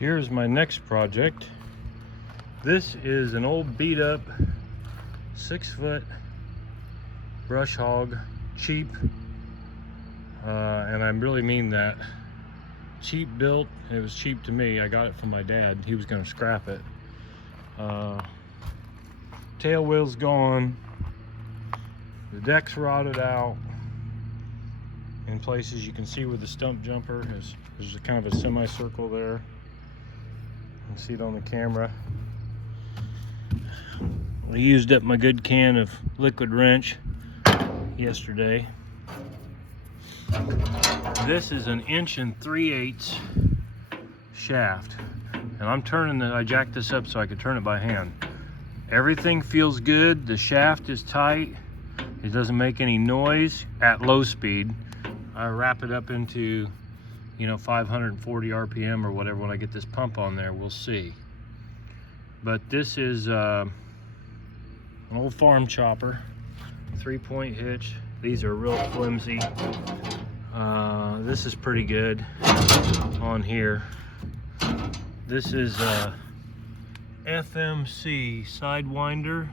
Here's my next project. This is an old beat up 6-foot brush hog, cheap, and I really mean that. Cheap built. It was cheap to me. I got it from my dad. He was going to scrap it. Tail wheel's gone. The deck's rotted out. In places you can see where the stump jumper is. There's a kind of a semicircle there. You can see it on the camera. I used up my good can of liquid wrench yesterday. This is an 1 3/8" shaft, and I jacked this up so I could turn it by hand. Everything feels good. The shaft is tight. It doesn't make any noise at low speed. I wrap it up into 540 RPM or whatever when I get this pump on there. We'll see. But this is an old farm chopper, 3-point hitch. These are real flimsy. This is pretty good on here. This is a FMC Sidewinder,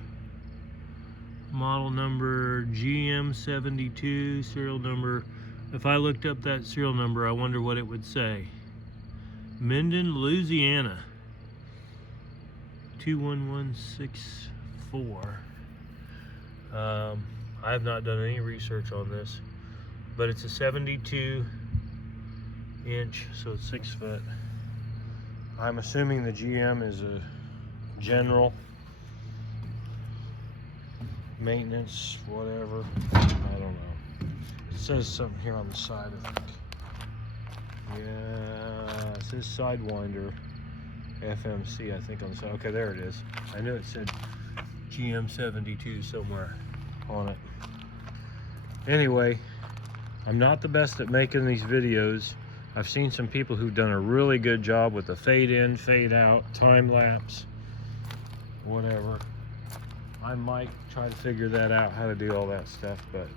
model number GM-72, serial number. If I looked up that serial number, I wonder what it would say. Minden, Louisiana, 21164. I have not done any research on this, but it's a 72 inch, so it's 6 foot. I'm assuming the GM is a general maintenance, whatever. I don't know. It says something here on the side, I think. Yeah, it says Sidewinder FMC, I think, on the side. Okay, there it is. I knew it said GM-72 somewhere on it. Anyway, I'm not the best at making these videos. I've seen some people who've done a really good job with the fade in, fade out, time lapse, whatever. I might try to figure that out, how to do all that stuff, but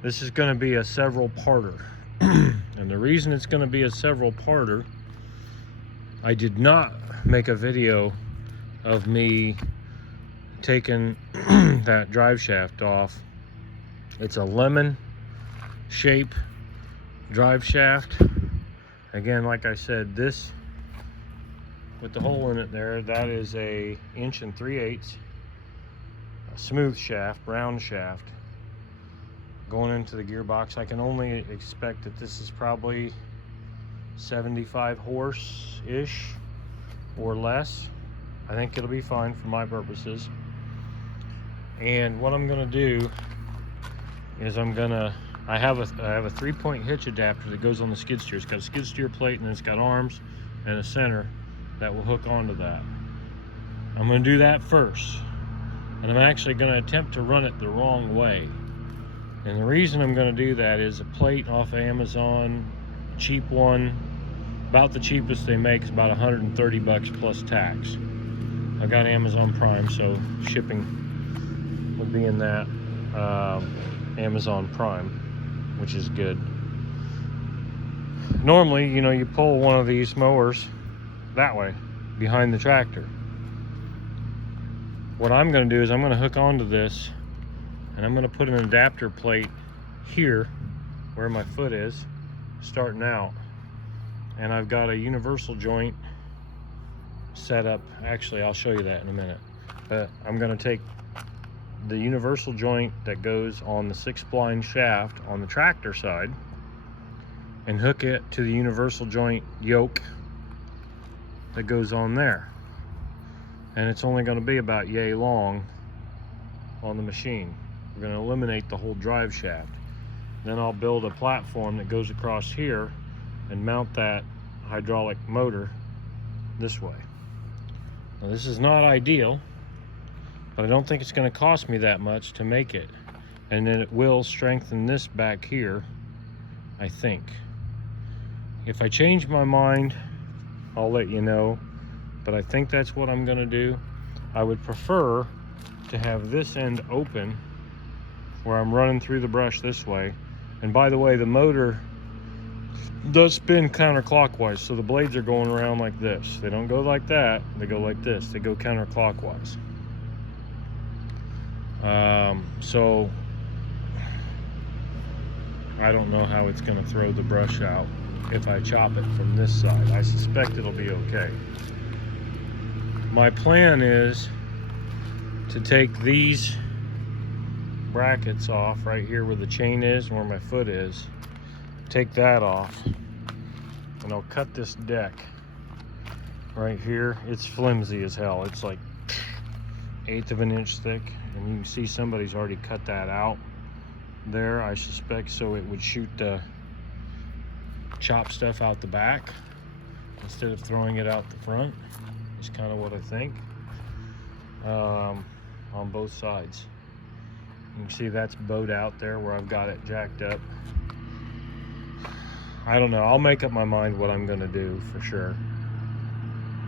this is going to be a several parter. And the reason it's going to be a several parter, I did not make a video of me taking that drive shaft off. It's a lemon shape drive shaft. Again, like I said, this with the hole in it there, that is a 1 3/8", a smooth shaft, round shaft going into the gearbox. I can only expect that this is probably 75 horse-ish or less. I think it'll be fine for my purposes. And what I'm gonna do is I have a 3-point hitch adapter that goes on the skid steer. It's got a skid steer plate, and it's got arms and a center that will hook onto that. I'm gonna do that first, and I'm actually gonna attempt to run it the wrong way. And the reason I'm gonna do that is a plate off of Amazon, cheap one, about the cheapest they make is about 130 bucks plus tax. I got Amazon Prime, so shipping would be in that Amazon Prime, which is good. Normally, you pull one of these mowers that way, behind the tractor. What I'm gonna do is I'm gonna hook onto this, and I'm gonna put an adapter plate here, where my foot is, starting out. And I've got a universal joint set up. Actually, I'll show you that in a minute. But I'm gonna take the universal joint that goes on the 6-blind shaft on the tractor side and hook it to the universal joint yoke that goes on there. And it's only gonna be about yay long on the machine. We're gonna eliminate the whole drive shaft. Then I'll build a platform that goes across here and mount that hydraulic motor this way. Now, this is not ideal, but I don't think it's going to cost me that much to make it. And then it will strengthen this back here, I think. If I change my mind, I'll let you know, but I think that's what I'm going to do. I would prefer to have this end open where I'm running through the brush this way. And by the way, the motor does spin counterclockwise, so the blades are going around like this. They don't go like that, they go like this. They go counterclockwise. So I don't know how it's going to throw the brush out if I chop it from this side. I suspect it'll be okay. My plan is to take these brackets off right here where the chain is and where my foot is. Take that off, and I'll cut this deck right here. It's flimsy as hell. It's like 1/8 of an inch thick, and you can see somebody's already cut that out there, I suspect, so it would shoot the chop stuff out the back instead of throwing it out the front. Is kind of what I think, on both sides. You can see that's bowed out there where I've got it jacked up. I don't know, I'll make up my mind what I'm gonna do for sure.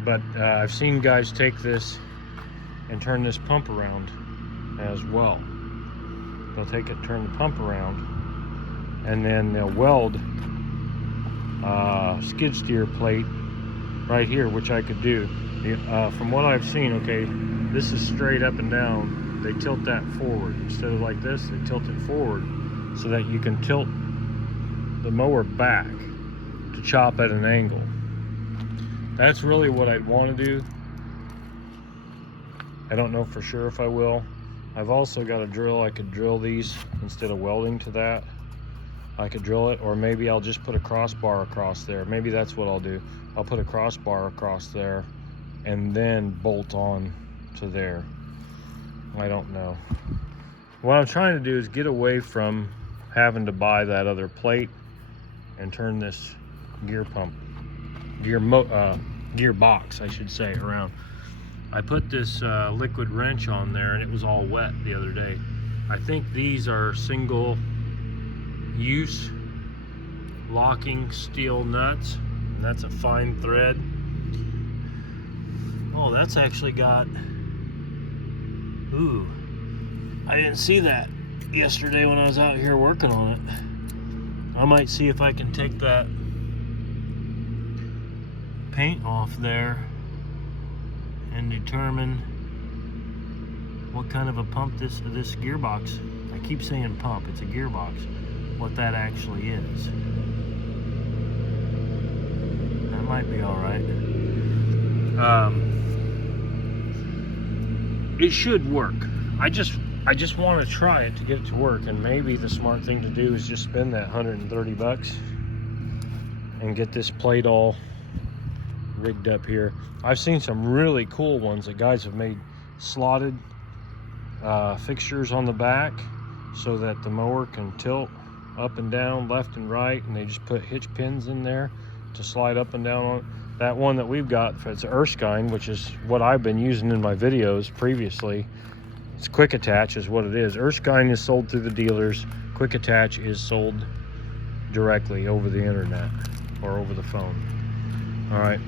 But I've seen guys take this and turn this pump around as well. They'll take it, turn the pump around, and then they'll weld skid steer plate right here, which I could do. From what I've seen, okay, this is straight up and down. They tilt that forward. Instead of like this, they tilt it forward so that you can tilt the mower back to chop at an angle. That's really what I'd want to do. I don't know for sure if I will. I've also got a drill. I could drill these instead of welding to that. I could drill it, or maybe I'll just put a crossbar across there. Maybe that's what I'll do. I'll put a crossbar across there and then bolt on to there. I don't know. What I'm trying to do is get away from having to buy that other plate and turn this gearbox, I should say, around. I put this liquid wrench on there and it was all wet the other day. I think these are single use locking steel nuts, and that's a fine thread. Oh, that's actually got, ooh, I didn't see that yesterday when I was out here working on it. I might see if I can take that paint off there and determine what kind of a pump this gearbox, I keep saying pump, it's a gearbox, what that actually is. That might be all right. It should work. I just want to try it to get it to work, and maybe the smart thing to do is just spend that $130 and get this plate all rigged up here. I've seen some really cool ones that guys have made slotted fixtures on the back so that the mower can tilt up and down, left and right, and they just put hitch pins in there to slide up and down on it. That one that we've got, it's Erskine, which is what I've been using in my videos previously. It's quick attach is what it is. Erskine is sold through the dealers. Quick attach is sold directly over the internet or over the phone. All right,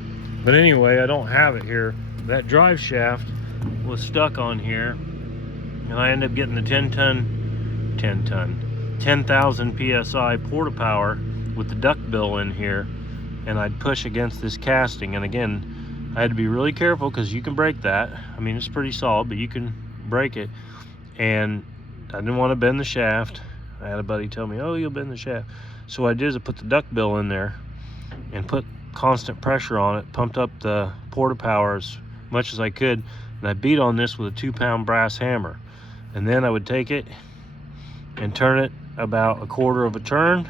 but anyway, I don't have it here. That drive shaft was stuck on here, and I ended up getting the 10,000 PSI porta power with the duck bill in here, and I'd push against this casting. And again, I had to be really careful because you can break that. I mean, it's pretty solid, but you can break it. And I didn't want to bend the shaft. I had a buddy tell me, oh, you'll bend the shaft. So what I did is I put the duck bill in there and put constant pressure on it, pumped up the porta power as much as I could, and I beat on this with a 2-pound brass hammer. And then I would take it and turn it about a quarter of a turn.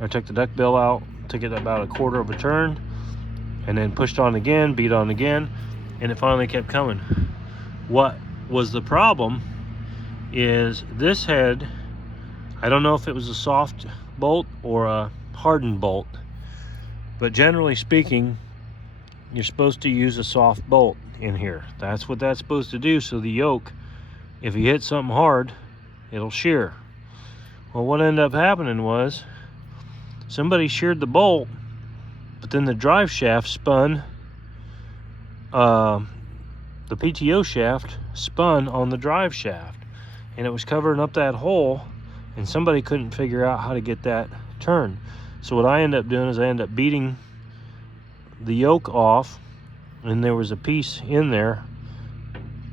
I took the duck bill out, took it about a quarter of a turn, and then pushed on again, beat on again, and it finally kept coming. What was the problem is this head, I don't know if it was a soft bolt or a hardened bolt, but generally speaking, you're supposed to use a soft bolt in here. That's what that's supposed to do, so the yoke, if you hit something hard, it'll shear. Well, what ended up happening was somebody sheared the bolt, but then the drive shaft spun, the PTO shaft spun on the drive shaft, and it was covering up that hole, and somebody couldn't figure out how to get that turned. So what I end up doing is I end up beating the yoke off, and there was a piece in there.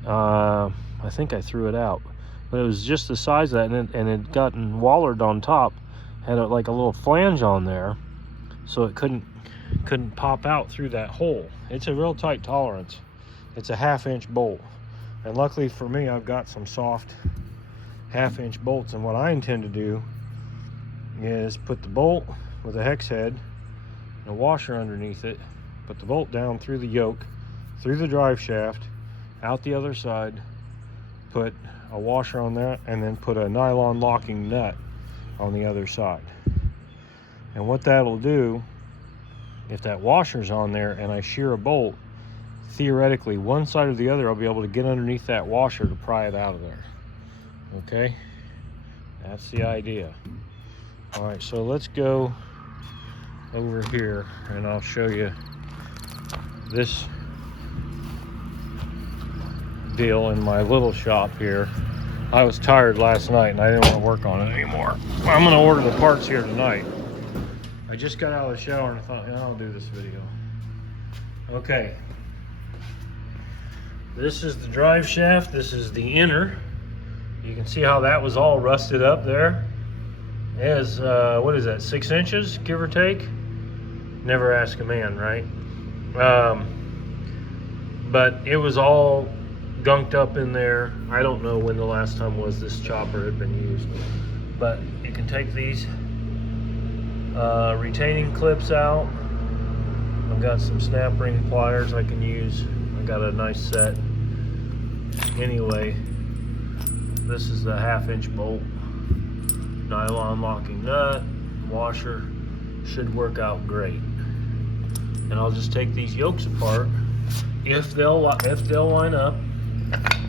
I think I threw it out, but it was just the size of that, and it had gotten wallered on top, had like a little flange on there, so it couldn't pop out through that hole. It's a real tight tolerance. It's a 1/2 inch bolt, and luckily for me, I've got some soft 1/2 inch bolts. And what I intend to do is put the bolt with a hex head and a washer underneath it, put the bolt down through the yoke, through the drive shaft, out the other side, put a washer on there, and then put a nylon locking nut on the other side. And what that'll do, if that washer's on there and I shear a bolt, theoretically one side or the other I'll be able to get underneath that washer to pry it out of there. Okay, that's the idea. All right, so let's go over here and I'll show you this deal in my little shop here. I was tired last night and I didn't want to work on it anymore. I'm going to order the parts here tonight. I just got out of the shower and I thought, yeah, I'll do this video. Okay, this is the drive shaft. This is the inner. You can see how that was all rusted up there. It is, what is that, 6 inches, give or take? Never ask a man, right? But it was all gunked up in there. I don't know when the last time was this chopper had been used, but you can take these retaining clips out. I've got some snap ring pliers I can use. I got a nice set. Anyway, this is the 1/2 inch bolt, nylon locking nut, washer. Should work out great. And I'll just take these yokes apart if they'll line up.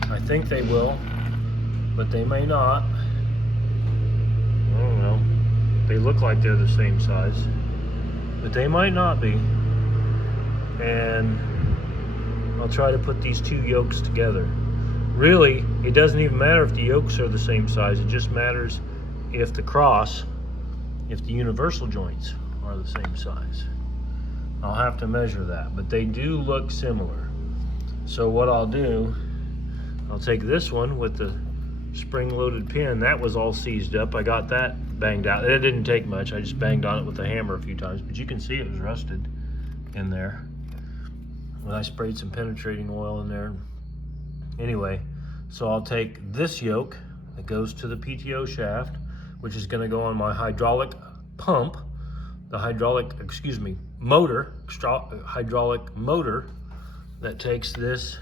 I think they will, but they may not. I don't know. They look like they're the same size, but they might not be. And I'll try to put these two yokes together. Really, it doesn't even matter if the yokes are the same size. It just matters if the universal joints are the same size. I'll have to measure that, but they do look similar. So what I'll do, I'll take this one with the spring-loaded pin. That was all seized up. I got that banged out. It didn't take much. I just banged on it with a hammer a few times, but you can see it was rusted in there. When I sprayed some penetrating oil in there. Anyway, so I'll take this yoke that goes to the PTO shaft, which is going to go on my hydraulic pump, the hydraulic motor that takes this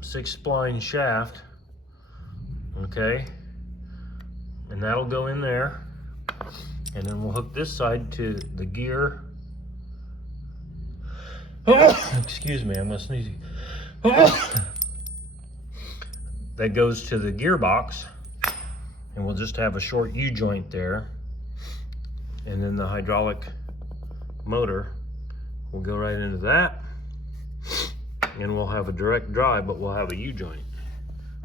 6-spline shaft, okay, and that'll go in there, and then we'll hook this side to the gear. Excuse me, I must sneeze. That goes to the gearbox, and we'll just have a short U-joint there, and then the hydraulic motor will go right into that, and we'll have a direct drive, but we'll have a U-joint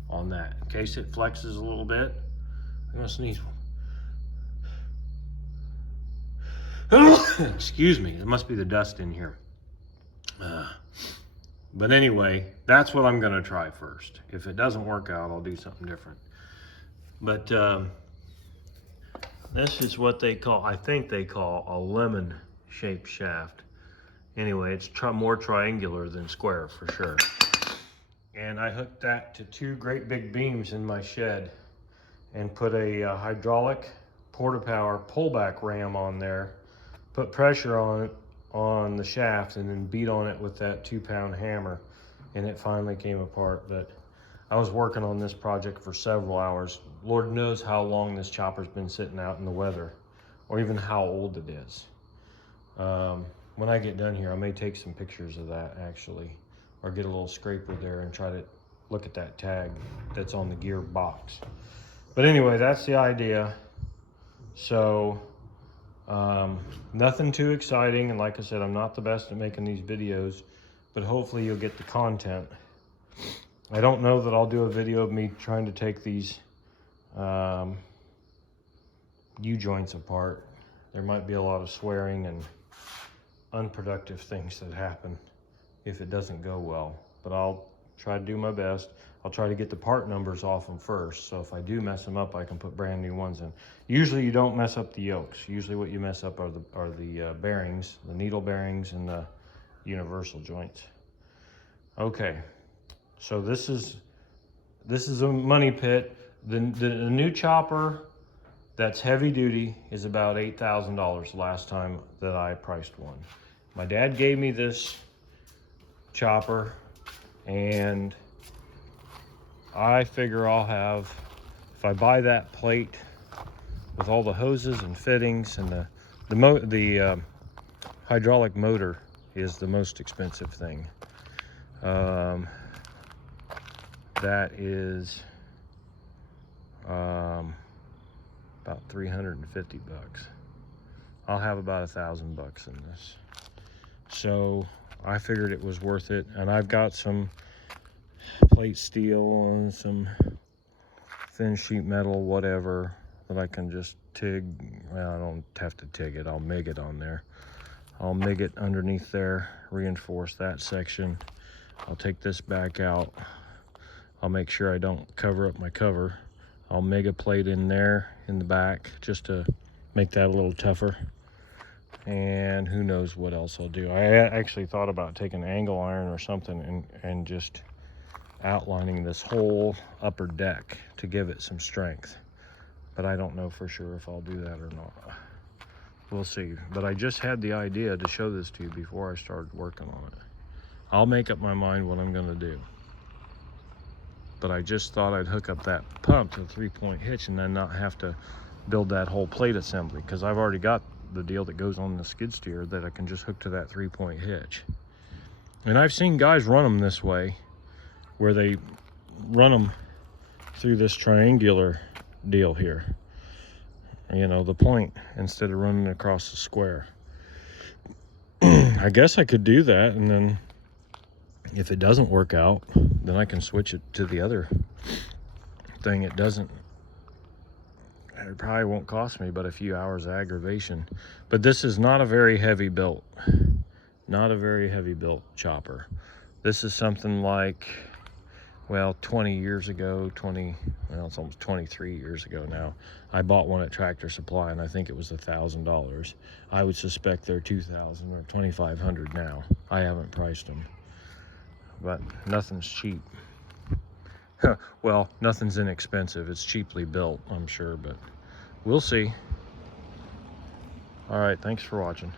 on that in case it flexes a little bit. I'm gonna sneeze. Excuse me, it must be the dust in here. But anyway, that's what I'm gonna try first. If it doesn't work out, I'll do something different. But this is what they call, I think they call a lemon-shaped shaft. Anyway, it's more triangular than square for sure. And I hooked that to 2 great big beams in my shed and put a hydraulic Porta-Power pullback ram on there, put pressure on it, on the shaft, and then beat on it with that 2-pound hammer, and it finally came apart. But I was working on this project for several hours. Lord knows how long this chopper's been sitting out in the weather, or even how old it is. When I get done here, I may take some pictures of that actually, or get a little scraper there and try to look at that tag that's on the gear box. But anyway, that's the idea. So nothing too exciting, and like I said, I'm not the best at making these videos, but hopefully you'll get the content. I don't know that I'll do a video of me trying to take these U-joints apart. there might be a lot of swearing and unproductive things that happen if it doesn't go well. But I'll try to do my best. I'll try to get the part numbers off them first, so if I do mess them up, I can put brand new ones in. Usually you don't mess up the yokes. Usually what you mess up are the bearings, the needle bearings and the universal joints. Okay, so this is a money pit. The new chopper that's heavy duty is about $8,000 last time that I priced one. My dad gave me this chopper, and I figure I'll have, if I buy that plate with all the hoses and fittings, and the hydraulic motor is the most expensive thing. That is about 350 bucks. I'll have about 1,000 bucks in this. So I figured it was worth it, and I've got some plate steel and some thin sheet metal, whatever, that I can just TIG. Well, I don't have to TIG it, I'll MIG it on there. I'll MIG it underneath there, reinforce that section. I'll take this back out. I'll make sure I don't cover up my cover. I'll MIG a plate in there in the back just to make that a little tougher. And who knows what else I'll do. I actually thought about taking angle iron or something and just outlining this whole upper deck to give it some strength. But I don't know for sure if I'll do that or not. We'll see. But I just had the idea to show this to you before I started working on it. I'll make up my mind what I'm gonna do. But I just thought I'd hook up that pump to the 3-point hitch and then not have to build that whole plate assembly, because I've already got the deal that goes on the skid steer that I can just hook to that 3-point hitch. And I've seen guys run them this way, where they run them through this triangular deal here, you know, the point, instead of running across the square. I guess I could do that, and then if it doesn't work out, then I can switch it to the other thing. It probably won't cost me but a few hours of aggravation. But this is not a very heavy built, chopper. This is something like, well, 20 years ago, it's almost 23 years ago now, I bought one at Tractor Supply, and I think it was $1,000. I would suspect they're $2,000 or $2,500 now. I haven't priced them. But nothing's cheap. Well, nothing's inexpensive. It's cheaply built, I'm sure, but we'll see. All right, thanks for watching.